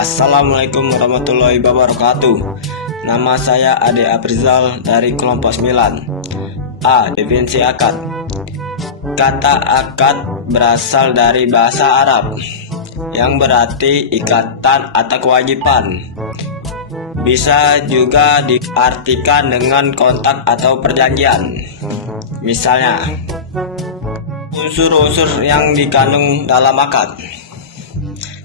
Assalamualaikum warahmatullahi wabarakatuh. Nama saya Ade Aprizal dari kelompok 9. A. Definisi akad. Kata akad berasal dari bahasa Arab yang berarti ikatan atau kewajiban. Bisa juga diartikan dengan kontak atau perjanjian. Misalnya, unsur-unsur yang dikandung dalam akad.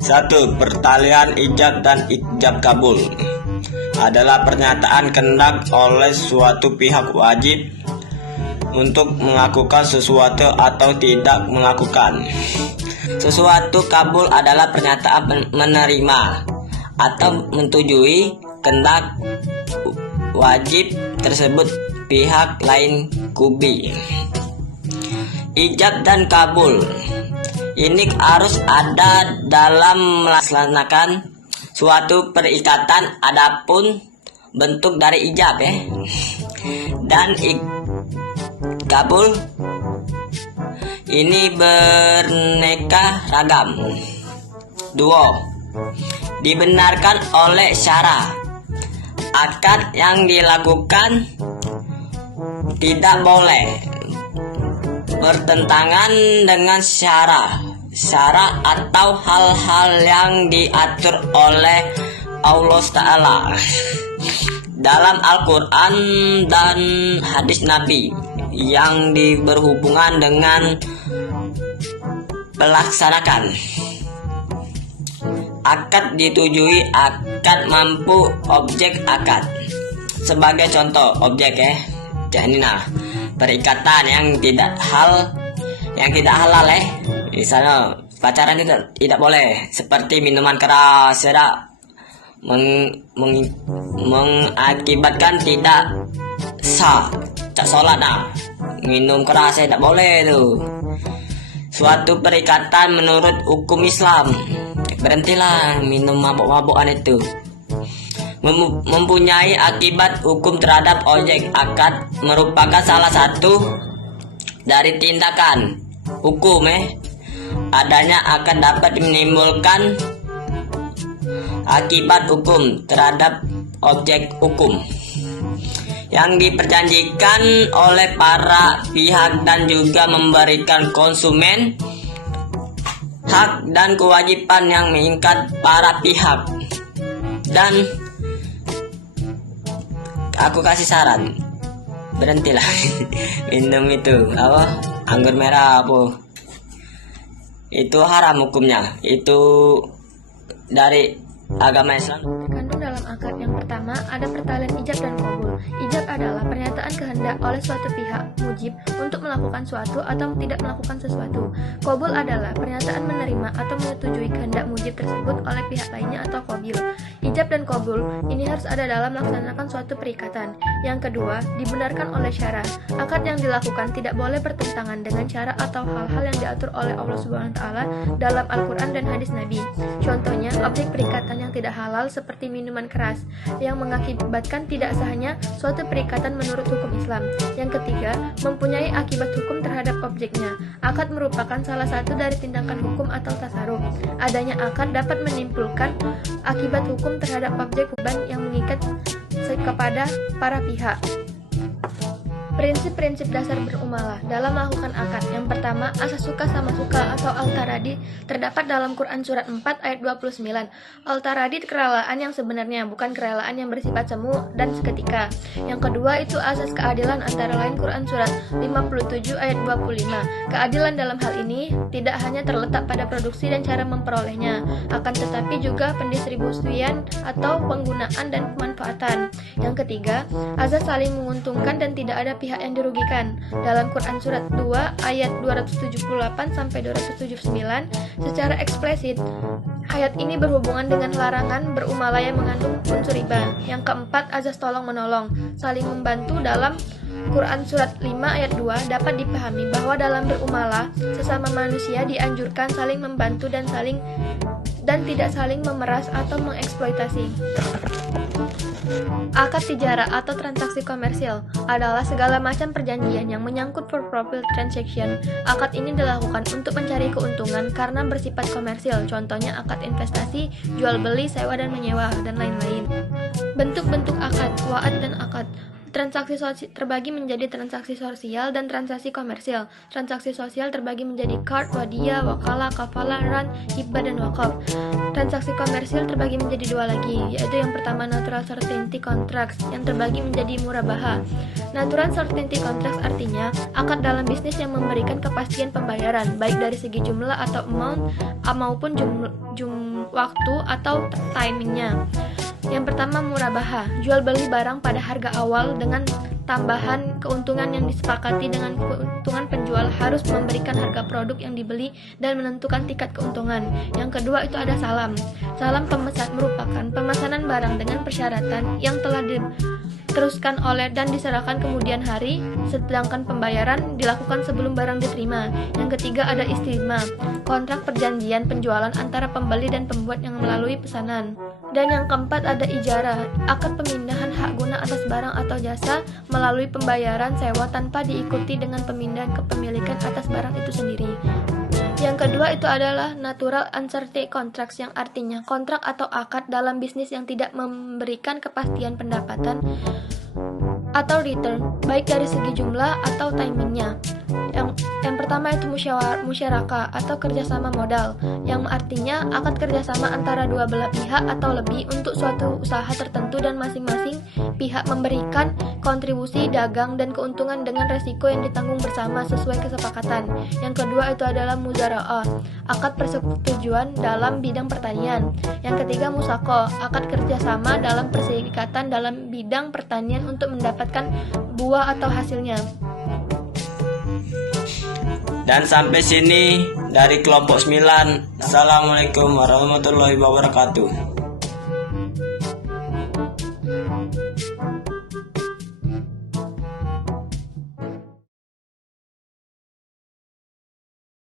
1. Pertalian ijab dan ijab kabul adalah pernyataan kehendak oleh suatu pihak wajib untuk melakukan sesuatu atau tidak melakukan. Sesuatu kabul adalah pernyataan menerima atau menyetujui kehendak wajib tersebut pihak lain kubi. Ijab dan kabul ini harus ada dalam melaksanakan suatu perikatan, adapun bentuk dari ijab dan kabul ini beraneka ragam. 2. Dibenarkan oleh syara. Akad yang dilakukan tidak boleh bertentangan dengan syara atau hal-hal yang diatur oleh Allah Ta'ala dalam Al-Quran dan hadis Nabi yang berhubungan dengan pelaksanakan akad. Ditujui akad mampu objek akad. Sebagai contoh objek perikatan yang tidak halal misalnya pacaran itu tidak boleh, seperti minuman keras mengakibatkan tidak sah sholat. Minum keras tidak boleh tuh. Suatu perikatan menurut hukum Islam, berhentilah minum mabuk-mabukan itu. Mempunyai akibat hukum terhadap objek akad merupakan salah satu dari tindakan hukum adanya akan dapat menimbulkan akibat hukum terhadap objek hukum yang diperjanjikan oleh para pihak dan juga memberikan konsumen hak dan kewajiban yang mengikat para pihak. Dan aku kasih saran, berhentilah minum itu anggur merah itu haram hukumnya, itu dari agama Islam. Terkandung dalam akad yang pertama ada pertalian ijab dan kabul. Ijab adalah pernyataan kehendak oleh suatu pihak mujib untuk melakukan suatu atau tidak melakukan sesuatu. Kabul adalah pernyataan menerima atau menyetujui kehendak mujib tersebut oleh pihak lainnya atau qabil. Ijab dan kabul ini harus ada dalam melaksanakan suatu perikatan. Yang kedua, dibenarkan oleh syara. Akad yang dilakukan tidak boleh bertentangan dengan syara atau hal-hal yang diatur oleh Allah SWT dalam Al-Quran dan hadis Nabi. Contohnya, objek perikatan yang tidak halal seperti minuman keras yang mengakibatkan tidak sahnya suatu perikatan menurut hukum Islam. Yang ketiga, mempunyai akibat hukum terhadap objeknya. Akad merupakan salah satu dari tindakan hukum atau tasarruf. Adanya akad dapat menimbulkan akibat hukum terhadap objek beban yang mengikat kepada para pihak. Prinsip-prinsip dasar berumalah dalam melakukan akad. Yang pertama, asas suka sama suka atau al-taradi terdapat dalam Quran surat 4 ayat 29. Al-taradi kerelaan yang sebenarnya, bukan kerelaan yang bersifat semu dan seketika. Yang kedua itu asas keadilan, antara lain Quran surat 57 ayat 25. Keadilan dalam hal ini tidak hanya terletak pada produksi dan cara memperolehnya, akan tetapi juga pendistribusian atau penggunaan dan pemanfaatan. Yang ketiga, asas saling menguntungkan dan tidak ada pihak yang dirugikan. Dalam Quran surat 2 ayat 278 sampai 279 secara eksplisit ayat ini berhubungan dengan larangan berumalah yang mengandung unsur riba. Yang keempat, azas tolong menolong, saling membantu. Dalam Quran surat 5 ayat 2 dapat dipahami bahwa dalam berumalah sesama manusia dianjurkan saling membantu dan saling dan tidak saling memeras atau mengeksploitasi. Akad tijara atau transaksi komersil adalah segala macam perjanjian yang menyangkut for profit transaction. Akad ini dilakukan untuk mencari keuntungan karena bersifat komersil, contohnya akad investasi, jual beli, sewa dan menyewa, dan lain-lain. Bentuk-bentuk akad, waad dan akad. Transaksi terbagi menjadi transaksi sosial dan transaksi komersil. Transaksi sosial terbagi menjadi qard, wadiyah, wakalah, kafalah, ran, hibah, dan wakaf. Transaksi komersil terbagi menjadi dua lagi, yaitu yang pertama natural certainty contracts yang terbagi menjadi murabaha. Natural certainty contracts artinya akad dalam bisnis yang memberikan kepastian pembayaran, baik dari segi jumlah atau amount maupun waktu atau timingnya. Yang pertama murabaha, jual beli barang pada harga awal dengan tambahan keuntungan yang disepakati dengan keuntungan penjual harus memberikan harga produk yang dibeli dan menentukan tingkat keuntungan. Yang kedua itu ada salam. Salam pemesan merupakan pemesanan barang dengan persyaratan yang telah diteruskan oleh dan diserahkan kemudian hari, sedangkan pembayaran dilakukan sebelum barang diterima. Yang ketiga ada istimah, kontrak perjanjian penjualan antara pembeli dan pembuat yang melalui pesanan. Dan yang keempat ada ijarah, akad pemindahan hak guna atas barang atau jasa melalui pembayaran sewa tanpa diikuti dengan pemindahan kepemilikan atas barang itu sendiri. Yang kedua itu adalah natural uncertainty contracts yang artinya kontrak atau akad dalam bisnis yang tidak memberikan kepastian pendapatan atau return, baik dari segi jumlah atau timingnya. Yang pertama itu musyarakah atau kerjasama modal, yang artinya akad kerjasama antara dua belah pihak atau lebih untuk suatu usaha tertentu dan masing-masing pihak memberikan kontribusi dagang dan keuntungan dengan resiko yang ditanggung bersama sesuai kesepakatan. Yang kedua itu adalah muzara'ah, akad persetujuan dalam bidang pertanian. Yang ketiga musako, akad kerjasama dalam perserikatan dalam bidang pertanian untuk mendapatkan buah atau hasilnya. Dan sampai sini dari kelompok 9. Assalamualaikum warahmatullahi wabarakatuh.